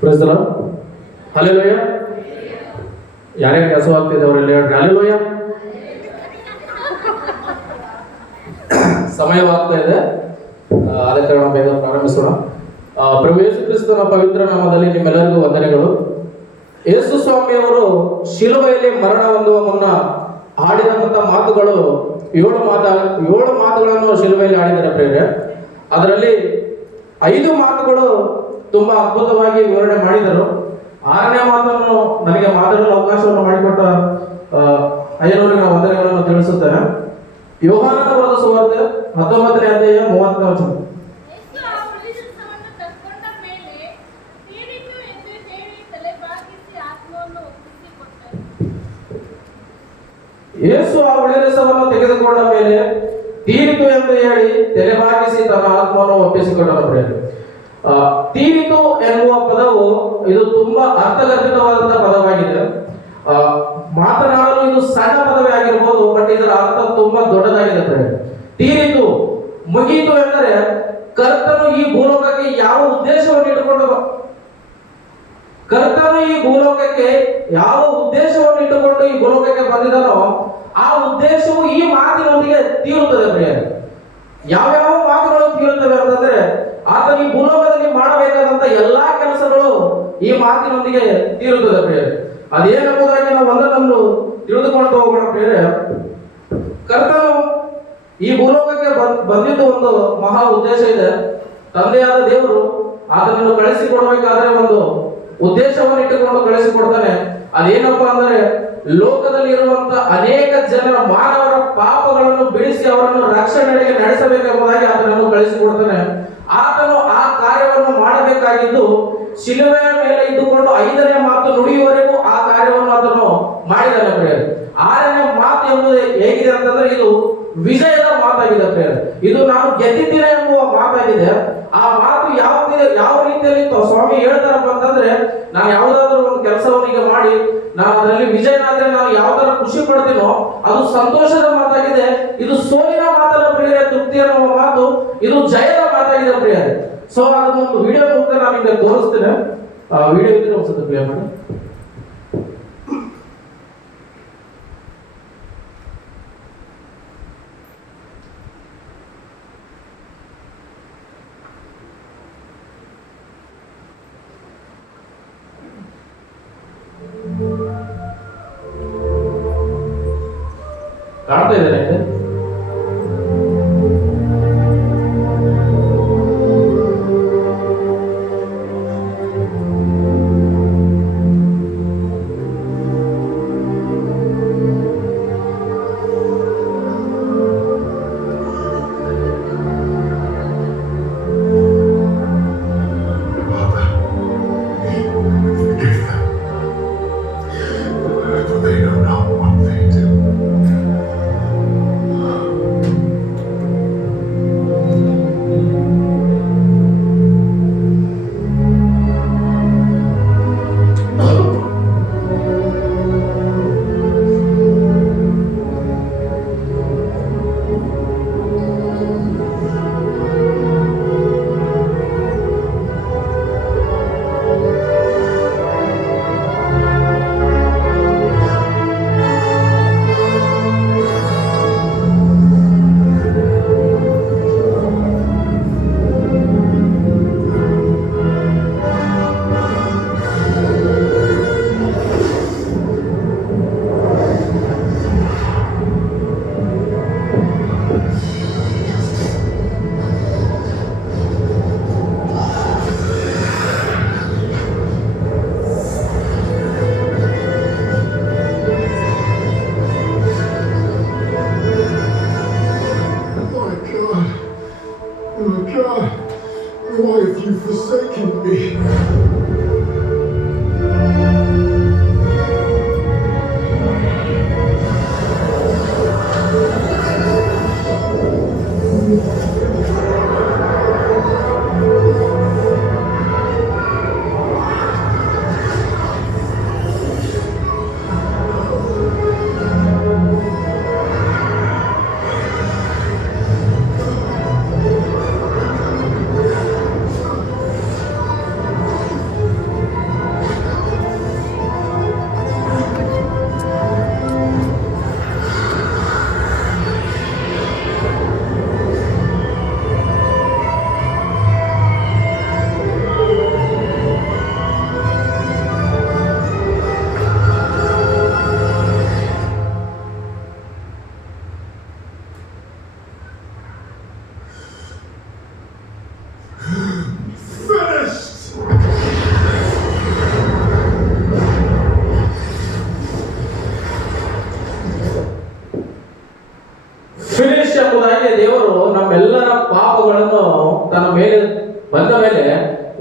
Price the lord. Hallelujah. ಯಾರ್ಯಾರು ಕೆಲಸವಾಗ್ತಿದೆ ಅವರಲ್ಲಿ ಹೇಳ್ರಿ ಹಲ್ಲೆಲೂಯಾ. ಸಮಯವಾಗ್ತಾ ಇದೆ, ಅದಕ್ಕೆ ನಾವು ಬೇಗ ಪ್ರಾರಂಭಿಸೋಣ. ಪ್ರಭು ಯೇಸು ಕ್ರಿಸ್ತನ ಪವಿತ್ರ ನಾಮದಲ್ಲಿ ನಿಮ್ಮೆಲ್ಲರಿಗೂ ವಂದನೆಗಳು. ಯೇಸು ಸ್ವಾಮಿಯವರು ಶಿಲುಬೆಯಲ್ಲಿ ಮರಣ ಹೊಂದುವ ಮುನ್ನ ಆಡಿದಂಥ ಮಾತುಗಳು ಏಳು ಮಾತುಗಳನ್ನು ಶಿಲುಬೆಯಲ್ಲಿ ಆಡಿದ್ದಾರೆ ಪ್ರೇರೆ. ಅದರಲ್ಲಿ 5 ಮಾತುಗಳು ತುಂಬಾ ಅದ್ಭುತವಾಗಿ ವಿವರಣೆ ಮಾಡಿದರು. 6ನೇ ಮಾತನ್ನು ನನಗೆ ಮಾತಾಡಲು ಅವಕಾಶವನ್ನು ಮಾಡಿಕೊಟ್ಟ ಅಯ್ಯನವರಿಗೆ ವಂದನೆಗಳನ್ನು ತಿಳಿಸುತ್ತೇನೆ. ಯೋಹಾನನ ಬರೆದ ಸುವಾರ್ತೆ 19ನೇ ಅಧ್ಯಾಯ 30ನೇ ವಚನ. ಯೇಸು ಆ ಉಳಿರಸವನ್ನು ತೆಗೆದುಕೊಂಡ ಮೇಲೆ ತೀರಿತು ಎಂದು ಹೇಳಿ ತಲೆಬಾಗಿಸಿ ತನ್ನ ಆತ್ಮವನ್ನು ಒಪ್ಪಿಸಿಕೊಂಡನು. ತೀರಿತು ಎನ್ನುವ ಪದವು ಇದು ತುಂಬಾ ಅರ್ಥಗರ್ಭಿತವಾದಂತಹ ಪದವಾಗಿದೆ. ಮಾತನಾಡಲು ಇದು ಸಣ್ಣ ಪದವೇ ಆಗಿರಬಹುದು, ಬಟ್ ಇದರ ಅರ್ಥ ತುಂಬಾ ದೊಡ್ಡದಾಗಿದೆ. ತೀರಿತು, ಮುಗೀತು ಎಂದರೆ ಕರ್ತನು ಈ ಭೂಲೋಕಕ್ಕೆ ಯಾವ ಉದ್ದೇಶವನ್ನು ಇಟ್ಟುಕೊಂಡು ಈ ಭೂಲೋಕಕ್ಕೆ ಬಂದಿದನೋ ಆ ಉದ್ದೇಶವು ಈ ಮಾತಿನೊಂದಿಗೆ ತೀರುತ್ತದೆ ಪ್ರಿಯರೇ. ಯಾವ್ಯಾವ ಮಾತುಗಳು ತೀರುತ್ತವೆ ಅಂತಂದ್ರೆ, ಆತನ ಈ ಭೂಲೋಕದಲ್ಲಿ ಮಾಡಬೇಕಾದಂತ ಎಲ್ಲಾ ಕೆಲಸಗಳು ಈ ಮಾತಿನೊಂದಿಗೆ ತೀರುತ್ತದೆ ಪ್ರಿಯರೇ. ಅದೇನೆಂಬುದಾಗಿ ನಾವು ಒಂದನ್ನು ತಿಳಿದುಕೊಂಡು ಹೋಗೋಣ ಪ್ರಿಯರೇ. ಕರ್ತನು ಈ ಭೂಲೋಕಕ್ಕೆ ಬಂದಿದ್ದು ಒಂದು ಮಹಾ ಉದ್ದೇಶ ಇದೆ. ತಂದೆಯಾದ ದೇವರು ಆತನನ್ನು ಕಳಿಸಿಕೊಡ್ಬೇಕಾದ್ರೆ ಒಂದು ಉದ್ದೇಶವನ್ನು ಇಟ್ಟುಕೊಂಡು ಕಳಿಸಿಕೊಡ್ತಾನೆ. ಅದೇನಪ್ಪಾ ಅಂದರೆ, ಲೋಕದಲ್ಲಿ ಇರುವಂತ ಅನೇಕ ಜನರ ಮಾನವರ ಪಾಪಗಳನ್ನು ಬಿಡಿಸಿ ಅವರನ್ನು ರಕ್ಷಣೆಗೆ ನಡೆಸಬೇಕೆಂಬುದಾಗಿ ಆತನನ್ನು ಕಳಿಸಿಕೊಡ್ತಾನೆ. ಆತನು ಆ ಕಾರ್ಯವನ್ನು ಮಾಡಬೇಕಾಗಿದ್ದು ಶಿಲುಬೆಯ ಮೇಲೆ ಇದ್ದುಕೊಂಡು 5ನೇ ಮಾತು ನುಡಿಯುವವರೆಗೂ ಆ ಕಾರ್ಯವನ್ನು ಆತನು ಮಾಡಿದ್ದಾನೆ ಪ್ರಿಯರೇ. 6ನೇ ಮಾತು ಎಂಬುದು ಹೇಗಿದೆ ಅಂತಂದ್ರೆ, ಇದು ವಿಜಯದ ಮಾತಾಗಿದೆ ಪ್ರಿಯರೇ. ಇದು ನಾನು ಗೆದ್ದಿದ್ದೇನೆ ಎಂಬುವ ಮಾತಾಗಿದೆ. ಆ ಮಾತು ಯಾವ ರೀತಿಯಲ್ಲಿ ಸ್ವಾಮಿ ಹೇಳ್ತಾರಪ್ಪ ಅಂತಂದ್ರೆ, ನಾನು ಯಾವುದಾದ್ರೂ ಒಂದು ಕೆಲಸವನ್ನು ಈಗ ಮಾಡಿ ನಾನು ಅದರಲ್ಲಿ ವಿಜಯನಾದ್ರೆ ನಾನು ಯಾವ ತರ ಖುಷಿ ಪಡ್ತೀನೋ ಅದು ಸಂತೋಷದ ಮಾತಾಗಿದೆ. ಇದು ಸೋಲಿನ ಮಾತಲ್ಲ ಪ್ರಿಯರೇ, ತೃಪ್ತಿ ಅನ್ನುವ ಮಾತು, ಇದು ಜಯದ ಮಾತಾಗಿದೆ ಪ್ರಿಯರೇ. ಸೊ ಅದನ್ನೊಂದು ವಿಡಿಯೋ ಮೂಲಕ ನಾನು ನಿಮಗೆ ತೋರಿಸ್ತೇನೆ. ವಿಡಿಯೋ ಇದ್ರೆ ಒಂದ್ಸತಿ ಪ್ಲೇ ಮಾಡಿ. ಕಾಣ್ತಾ ಇದ್ದಾರೆ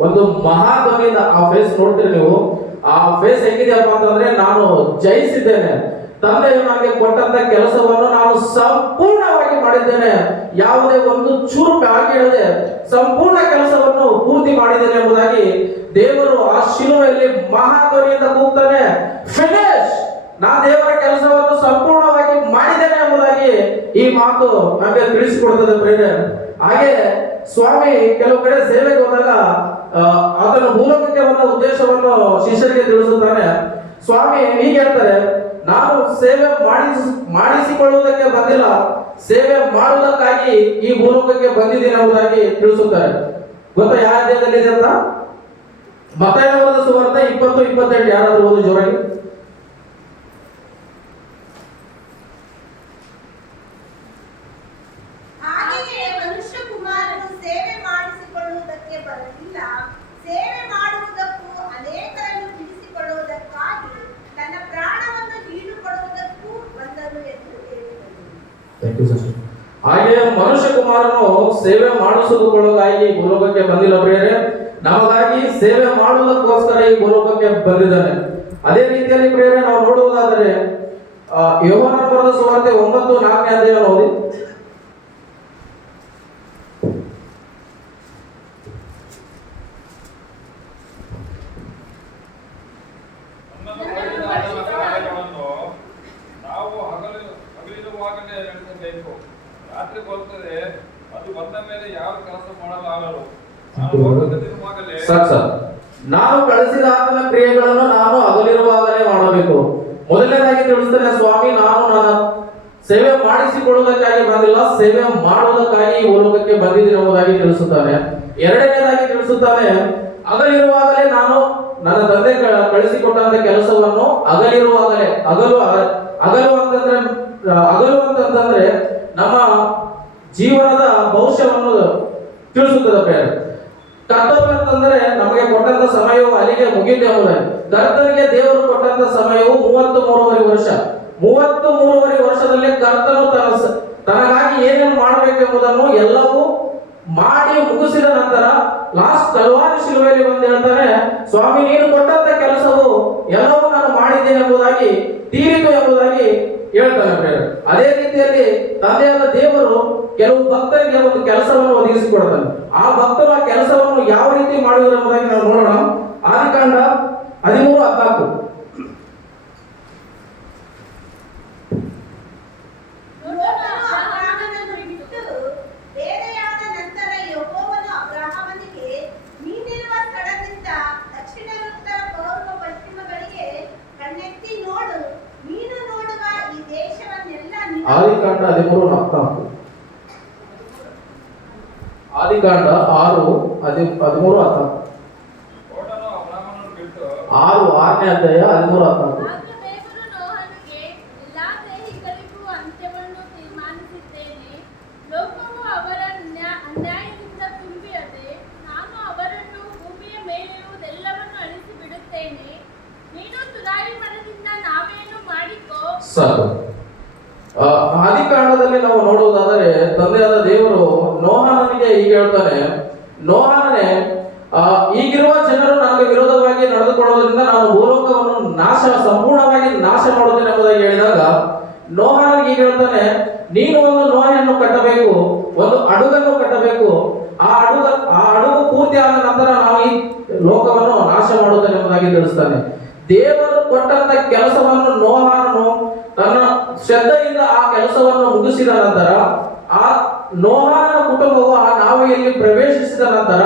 ಒಂದು ಮಹಾಧ್ವನಿಯಿಂದ ಆ ಫೇಸ್ ನೋಡ್ತೀರಿ ನೀವು. ಆ ಫೇಸ್ ಹೇಗಿದೆಯಪ್ಪ ಅಂತಂದ್ರೆ, ನಾನು ಜಯಿಸಿದ್ದೇನೆ, ತಂದೆಯು ನನಗೆ ಕೊಟ್ಟಂತ ಕೆಲಸವನ್ನು ನಾನು ಸಂಪೂರ್ಣವಾಗಿ ಮಾಡಿದ್ದೇನೆ, ಯಾವುದೇ ಒಂದು ಚೂರು ಬಾಕಿ ಇಡದೆ ಸಂಪೂರ್ಣ ಕೆಲಸವನ್ನು ಪೂರ್ತಿ ಮಾಡಿದ್ದೇನೆ ಎಂಬುದಾಗಿ ದೇವರು ಆ ಶಿಲುವೆಯಲ್ಲಿ ಮಹಾಧ್ವನಿಯಿಂದ ಕೂಗ್ತಾನೆ, ಫಿನಿಶ್, ನಾ ದೇವರ ಕೆಲಸವನ್ನು ಸಂಪೂರ್ಣವಾಗಿ ಮಾಡಿದ್ದೇನೆ ಎಂಬುದಾಗಿ ಈ ಮಾತು ನಮಗೆ ತಿಳಿಸಿಕೊಡ್ತದೆ ಪ್ರೇರೆ. ಹಾಗೆ ಸ್ವಾಮಿ ಕೆಲವು ಕಡೆ ಸೇವೆಗೆ ಹೋದಾಗ ಆತನ ಮೂಲಕಕ್ಕೆ ಬಂದ ಉದ್ದೇಶವನ್ನು ಶಿಷ್ಯರಿಗೆ ತಿಳಿಸುತ್ತಾನೆ. ಸ್ವಾಮಿ ಹೀಗೆ ಹೇಳ್ತಾರೆ, ನಾನು ಸೇವೆ ಮಾಡಿಸಿಕೊಳ್ಳುವುದಕ್ಕೆ ಬಂದಿಲ್ಲ, ಸೇವೆ ಮಾಡುವುದಕ್ಕಾಗಿ ಈ ಭೂಲೋಕಕ್ಕೆ ಬಂದಿದ್ದೀನಿ ಎಂಬುದಾಗಿ ತಿಳಿಸುತ್ತಾರೆ. ಗೊತ್ತಾ ಯಾವ ಅಧ್ಯಾಯದಲ್ಲಿ ಇದೆ ಅಂತ? ಮತ್ತಾಯನ ಬರೆದ ಸುವಾರ್ತೆ 20:28. ಯಾರಾದ್ರೂ ಓದಿ ಜೋರಾಗಿ. ಹಾಗೆ ಮನುಷ್ಯ ಕುಮಾರನು ಸೇವೆ ಮಾಡಿಸಿಕೊಳ್ಳುವುದಕ್ಕಾಗಿ ಭೂಲೋಕಕ್ಕೆ ಬಂದಿಲ್ಲ ಪ್ರಿಯರೇ, ನಮಗಾಗಿ ಸೇವೆ ಮಾಡುವುದಕ್ಕೋಸ್ಕರ ಈ ಭೂಲೋಕಕ್ಕೆ ಬಂದಿದ್ದಾನೆ. ಅದೇ ರೀತಿಯಲ್ಲಿ ಪ್ರಿಯರೇ, ನಾವು ನೋಡುವುದಾದರೆ ಯೋಹಾನನ ಬರೆದ ಸುವಾರ್ತೆ 9:4 ಅಧ್ಯಾಯ ಓದಿ. ರಾತ್ರಿ ಬರುತ್ತದೆ, ಅದು ಬಂದ ಮೇಲೆ ಯಾವ ಕೆಲಸ ಮಾಡಲಾರರು. ನಾನು ಕಳಿಸಿದ ಆತನ ಕ್ರಿಯೆಗಳನ್ನು ನಾನು ಹಗಲಿರುವಾಗಲೇ ಮಾಡಬೇಕು. ಮೊದಲನೇದಾಗಿ ತಿಳಿಸ್ತಾನೆ ಸ್ವಾಮಿ, ನಾನು ನನ್ನ ಸೇವೆ ಮಾಡಿಸಿಕೊಳ್ಳುವುದಕ್ಕಾಗಿ ಬಂದಿಲ್ಲ, ಸೇವೆ ಮಾಡುವುದಕ್ಕಾಗಿ ಈ ಭೂಲೋಕಕ್ಕೆ ಬಂದಿದ್ದೀನಿ ಎಂಬುದಾಗಿ ತಿಳಿಸುತ್ತಾನೆ. ಎರಡನೇದಾಗಿ ತಿಳಿಸುತ್ತಾನೆ, ಹಗಲಿರುವಾಗಲೇ ನಾನು ನನ್ನ ತಂದೆ ಕಳಿಸಿಕೊಟ್ಟಂತ ಕೆಲಸವನ್ನು ಹಗಲಿರುವಾಗಲೇ, ಹಗಲು ಅಂತಂದ್ರೆ ನಮ್ಮ ಜೀವನದ ಭವಿಷ್ಯವನ್ನು ತಿಳಿಸುತ್ತದೆ ಪ್ರೇರ. ಕರ್ತವ್ಯ ಅಂತಂದ್ರೆ ನಮಗೆ ಕೊಟ್ಟಂತ ಸಮಯವು ಅಲ್ಲಿಗೆ ಮುಗಿದ ಎಂಬುದಾಗಿ. ಕರ್ತನಿಗೆ ದೇವರು ಕೊಟ್ಟಂತ ಸಮಯವು 33 ವರ್ಷ. 33 ವರ್ಷದಲ್ಲಿ ಕರ್ತನು ತನಗಾಗಿ ಏನೇನು ಮಾಡಬೇಕೆಂಬುದನ್ನು ಎಲ್ಲವೂ ಮಾಡಿ ಮುಗಿಸಿದ ನಂತರ ಲಾಸ್ಟ್ ಕಲ್ವಾರಿ ಶಿಲುವೆಯಲ್ಲಿ ಬಂದು ಹೇಳ್ತಾನೆ, ಸ್ವಾಮಿ ನೀನು ಕೊಟ್ಟಂತ ಕೆಲಸವು ಎಲ್ಲವೂ ನಾನು ಮಾಡಿದ್ದೇನೆ ಎಂಬುದಾಗಿ ತೀರಿತು ಎಂಬುದಾಗಿ ಹೇಳ್ತಾನೆ ಪ್ರೇರ. ಅದೇ ರೀತಿಯಲ್ಲಿ ತಂದೆಯಾದ ದೇವರು ಕೆಲವು ಭಕ್ತರಿಗೆ ಒಂದು ಕೆಲಸವನ್ನು ಒದಗಿಸಿಕೊಡ್ತಾನೆ. ಆ ಭಕ್ತರು ಆ ಕೆಲಸವನ್ನು ಯಾವ ರೀತಿ ಮಾಡಿದರು ಎಂಬುದಾಗಿ ನಾವು ನೋಡೋಣ. ಆದಿಕಾಂಡ 13:14. ಆದಿಕಾಂಡ 13:14. ಆದಿಕಾಂಡ 6:13-14. 6ನೇ ಅಧ್ಯಾಯ 13-14. ಸಾಕು. ಆದಿಕಾಂಡದಲ್ಲಿ ನಾವು ನೋಡುವುದಾದರೆ ತಂದೆಯಾದ ದೇವರು ನೋಹನನಿಗೆ ಹೀಗೆ ಹೇಳ್ತಾನೆ, ನೋಹನೇ, ಈಗಿರುವ ಜನರು ನನಗೆ ವಿರೋಧವಾಗಿ ನಡೆದುಕೊಳ್ಳುವುದರಿಂದ ನಾನು ಭೂಲೋಕವನ್ನು ಸಂಪೂರ್ಣವಾಗಿ ನಾಶ ಮಾಡುತ್ತೇನೆ ಎಂಬುದಾಗಿ ಹೇಳಿದಾಗ ನೋಹನಿಗೆ ಹೀಗೆ ಹೇಳ್ತಾನೆ, ನೀನು ಒಂದು ನೋಹೆಯನ್ನು ಕಟ್ಟಬೇಕು, ಒಂದು ಹಡಗನ್ನು ಕಟ್ಟಬೇಕು. ಆ ಹಡಗು ಪೂರ್ತಿ ಆದ ನಂತರ ನಾವು ಈ ಲೋಕವನ್ನು ನಾಶ ಮಾಡುತ್ತೇನೆ ಎಂಬುದಾಗಿ ತಿಳಿಸ್ತಾನೆ. ದೇವರು ಕೊಟ್ಟಂತ ಕೆಲಸವನ್ನು ನೋಹನು ತನ್ನ ಶ್ರದ್ಧೆಯಿಂದ ಆ ಕೆಲಸವನ್ನು ಮುಗಿಸಿದ ನಂತರ ಆ ನೋಹನ ಕುಟುಂಬವು ಆ ನಾವೆಯಲ್ಲಿ ಪ್ರವೇಶಿಸಿದ ನಂತರ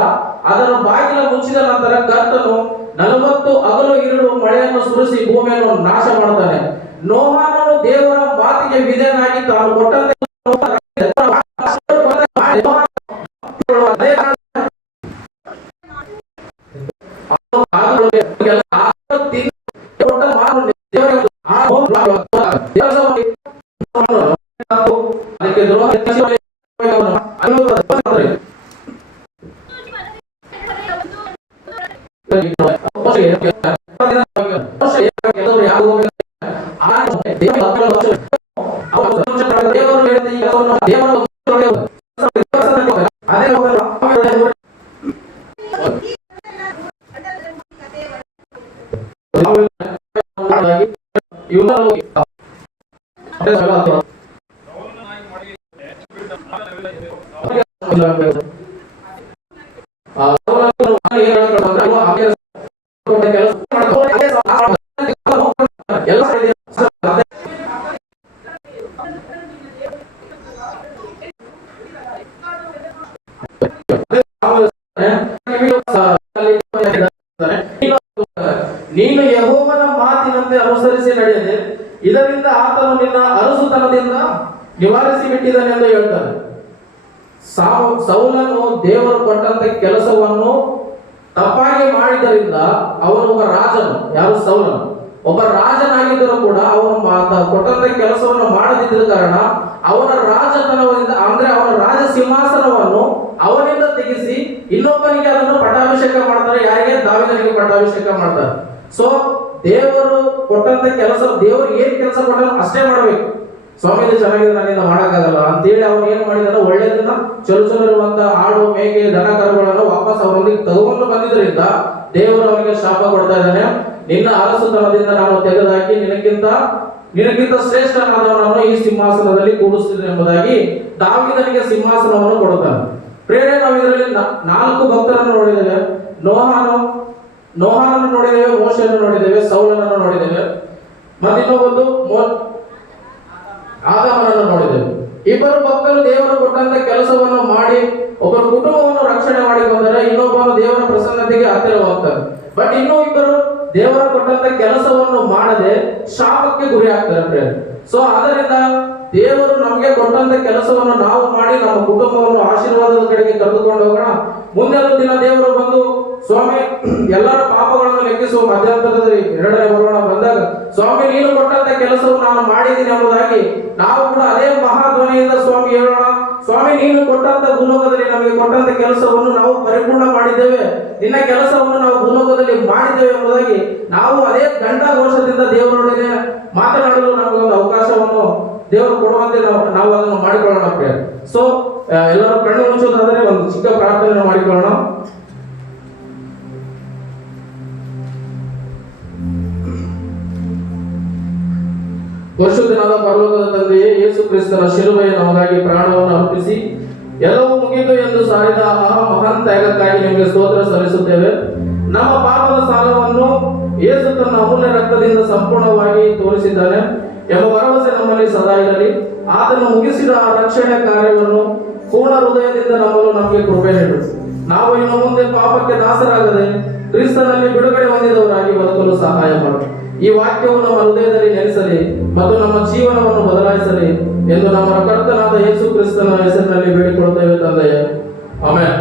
ಅದರ ಬಾಗಿಲ ಮುಚ್ಚಿದ ನಂತರ ಕರ್ತನು 40 ಹಗಲು ಇರುಳು ಮಳೆಯನ್ನು ಸುರಿಸಿ ಭೂಮಿಯನ್ನು ನಾಶ ಮಾಡುತ್ತಾನೆ. ನೋಹನು ದೇವರ ಮಾತಿಗೆ ವಿಧೇಯನಾಗಿ ತಾನು ಕೊಟ್ಟಂತೆ ಅದಕ್ಕೆ ದ್ರೋಹ ಸೌಲನಾಗಿ ಮಾಡಿ ನೀನು ಯೆಹೋವನ ಮಾತಿನಂತೆ ಅನುಸರಿಸಿ ನಡೆಯದೆ ಇದರಿಂದ ಆತನು ನಿನ್ನ ಅರಸುತನದಿಂದ ನಿವಾರಿಸಿ ಬಿಟ್ಟಿದ್ದಾನೆಂದು ಹೇಳ್ತಾನೆ. ಸೌಲನು ದೇವರು ಕೊಟ್ಟಂತ ಕೆಲಸವನ್ನು ತಪ್ಪಾಗಿ ಮಾಡಿದ್ದರಿಂದ ಅವನು ಒಬ್ಬ ರಾಜನು. ಯಾರು? ಸೌಲನು ಒಬ್ಬ ರಾಜನಾಗಿದ್ದರೂ ಕೂಡ ಅವನು ಕೊಟ್ಟಂತ ಕೆಲಸವನ್ನು ಮಾಡದಿದ್ದ ಕಾರಣ ಅವನ ರಾಜತನದಿಂದ ಅಂದ್ರೆ ಅವನ ರಾಜ ಸಿಂಹಾಸನವನ್ನು ಅವನಿಂದ ತೆಗೆಸಿ ಇನ್ನೊಬ್ಬನಿಗೆ ಅದನ್ನು ಪಟ್ಟಾಭಿಷೇಕ ಮಾಡ್ತಾರೆ. ಯಾರಿಗೆ? ದಾವೀದನಿಗೆ ಪಟ್ಟಾಭಿಷೇಕ ಮಾಡ್ತಾರೆ. ಸೊ ದೇವರು ಕೊಟ್ಟಂತ ಕೆಲಸ, ದೇವರು ಏನ್ ಕೆಲಸ ಕೊಟ್ಟರು ಅಷ್ಟೇ ಮಾಡ್ಬೇಕು. ಸ್ವಾಮಿ ಇದು ಚೆನ್ನಾಗಿದೆ, ನನ್ನಿಂದ ಮಾಡಕ್ಕಾಗಲ್ಲ ಅಂತೇಳಿ ಅವ್ರು ಏನ್ ಮಾಡಿದಾರೆ, ಒಳ್ಳೆಯದನ್ನ ಚೊಲು ಇರುವಂತ ಆಡು, ಮೇಕೆ, ದನ ಕರುಗಳನ್ನು ವಾಪಸ್ ಅವರೊಂದಿಗೆ ತಗೊಂಡು ಬಂದಿದ್ದರಿಂದ ದೇವರು ಅವನಿಗೆ ಶಾಪ ಕೊಡ್ತಾ ಇದ್ದಾನೆ. ನಿನ್ನ ಅರಸುತನದಿಂದ ನಾನು ತೆಗೆದುಹಾಕಿ ನಿನಗಿಂತ ಶ್ರೇಷ್ಠನಾದವನನ್ನು ಈ ಸಿಂಹಾಸನದಲ್ಲಿ ಕೂಡಿಸ್ತೀನಿ ಎಂಬುದಾಗಿ ದಾವೀದನಿಗೆ ಸಿಂಹಾಸನವನ್ನು ಕೊಡುತ್ತಾನೆ. ಪ್ರೇರಣೆ ನಾವು ಇದರಲ್ಲಿ 4 ಭಕ್ತರನ್ನು ನೋಡಿದ್ದೇವೆ. ನೋಹನನ್ನು ನೋಡಿದ್ದೇವೆ, ಮೋಶೆಯನ್ನು ನೋಡಿದ್ದೇವೆ, ಸೌಲನನ್ನು ನೋಡಿದ್ದೇವೆ, ಮತ್ತೆ ಇನ್ನೊಂದು ಆದಾಮನನ್ನು ನೋಡಿದ್ದೇವೆ. ಇಬ್ಬರು ಭಕ್ತರು ದೇವರು ಕೊಟ್ಟಂತ ಕೆಲಸವನ್ನು ಮಾಡಿ ಒಬ್ಬರ ಕುಟುಂಬವನ್ನು ರಕ್ಷಣೆ ಮಾಡಿಕೊಂಡರೆ ಇನ್ನೊಬ್ಬನು ದೇವರ ಪ್ರಸನ್ನತೆಗೆ ಹತ್ತಿರವಾಗ್ತಾರೆ. ಬಟ್ ಇನ್ನೂ ಇಬ್ಬರು ದೇವರ ಕೊಟ್ಟಂತ ಕೆಲಸವನ್ನು ಮಾಡದೆ ಶಾಪಕ್ಕೆ ಗುರಿ ಆಗ್ತಾರೆ. ಸೊ ಅದರಿಂದ ದೇವರು ನಮಗೆ ಕೊಟ್ಟಂತ ಕೆಲಸವನ್ನು ನಾವು ಮಾಡಿ ನಮ್ಮ ಕುಟುಂಬವನ್ನು ಆಶೀರ್ವಾದದ ಕಡೆಗೆ ಕರೆದುಕೊಂಡು ಹೋಗೋಣ. ಮುಂದೊಂದು ದಿನ ದೇವರು ಬಂದು ಸ್ವಾಮಿ ಎಲ್ಲರ ಪಾಪಗಳನ್ನು ಲೆಕ್ಕಿಸುವ ಮಧ್ಯಂತರದಲ್ಲಿ 2ನೇ ಬರೋಣ ಬಂದಾಗ ಸ್ವಾಮಿ ನೀನು ಕೊಟ್ಟಂತ ಕೆಲಸವನ್ನು ನಾನು ಮಾಡಿದ್ದೀನಿ ಎಂಬುದಾಗಿ ನಾವು ಕೂಡ ಅದೇ ಮಹಾಧ್ವನಿಯಿಂದ ಸ್ವಾಮಿ ಹೇಳೋಣ. ಸ್ವಾಮಿ ನೀನು ಕೊಟ್ಟಂತ ಭೂಲೋಕದಲ್ಲಿ ನಮಗೆ ಕೊಟ್ಟಂತ ಕೆಲಸವನ್ನು ನಾವು ಪರಿಪೂರ್ಣ ಮಾಡಿದ್ದೇವೆ, ನಿನ್ನ ಕೆಲಸವನ್ನು ನಾವು ಭೂಲೋಕದಲ್ಲಿ ಮಾಡಿದ್ದೇವೆ ಎಂಬುದಾಗಿ ನಾವು ಅದೇ ಘಂಟಾಘೋಷದಿಂದ ದೇವರೊಡನೆ ಮಾತನಾಡಲು ನಮಗೆ ಒಂದು ಅವಕಾಶವನ್ನು ದೇವರು ಕೊಡುವಂತೆ ನಾವು ಅದನ್ನು ಮಾಡಿಕೊಳ್ಳೋಣ. ಸೊ ಎಲ್ಲರೂ ಕಣ್ಣು ಮುಚ್ಚೋದಾದರೆ ಒಂದು ಚಿಕ್ಕ ಪ್ರಾರ್ಥನೆ ಮಾಡಿಕೊಳ್ಳೋಣ. ಪರಿಶುದ್ಧನಾದ ಪರಲೋಕದ ತಂದೆಯೇ, ಯೇಸು ಕ್ರಿಸ್ತನ ಶಿಲುಬೆಯ ನಮಗಾಗಿ ಪ್ರಾಣವನ್ನು ಅರ್ಪಿಸಿ ಎಲ್ಲವೂ ಮುಗಿತು ಎಂದು ಸಾರಿದ ಆ ಮಹಾನ್ ತ್ಯಾಗಕ್ಕಾಗಿ ನಿಮಗೆ ಸ್ತೋತ್ರ ಸಲ್ಲಿಸುತ್ತೇವೆ. ನಮ್ಮ ಪಾಪದ ಸಾಲವನ್ನು ಯೇಸು ತನ್ನ ಅಮೂಲ್ಯ ರಕ್ತದಿಂದ ಸಂಪೂರ್ಣವಾಗಿ ತೋರಿಸಿದ್ದಾನೆ ಎಂಬ ಭರವಸೆ ನಮ್ಮಲ್ಲಿ ಸದಾ ಇರಲಿ. ಆತನು ಮುಗಿಸಿದ ಆ ರಕ್ಷಣೆ ಕಾರ್ಯವನ್ನು ಪೂರ್ಣ ಹೃದಯದಿಂದ ನಂಬಲು ನಮಗೆ ಕೃಪೆ ನೀಡು. ನಾವು ಇನ್ನು ಮುಂದೆ ಪಾಪಕ್ಕೆ ದಾಸರಾಗದೆ ಕ್ರಿಸ್ತನಲ್ಲಿ ಬಿಡುಗಡೆ ಹೊಂದಿದವರಾಗಿ ಬದುಕಲು ಸಹಾಯ ಮಾಡು. ಈ ವಾಕ್ಯವು ನಮ್ಮ ಹೃದಯದಲ್ಲಿ ನೆಲೆಸಲಿ ಮತ್ತು ನಮ್ಮ ಜೀವನವನ್ನು ಬದಲಾಯಿಸಲಿ ಎಂದು ನಮ್ಮ ಕರ್ತನಾದ ಯೇಸು ಕ್ರಿಸ್ತನ ಹೆಸರಿನಲ್ಲಿ ಬೇಡಿಕೊಳ್ಳುತ್ತೇವೆ ತಂದೆಯೇ, ಆಮೆನ್.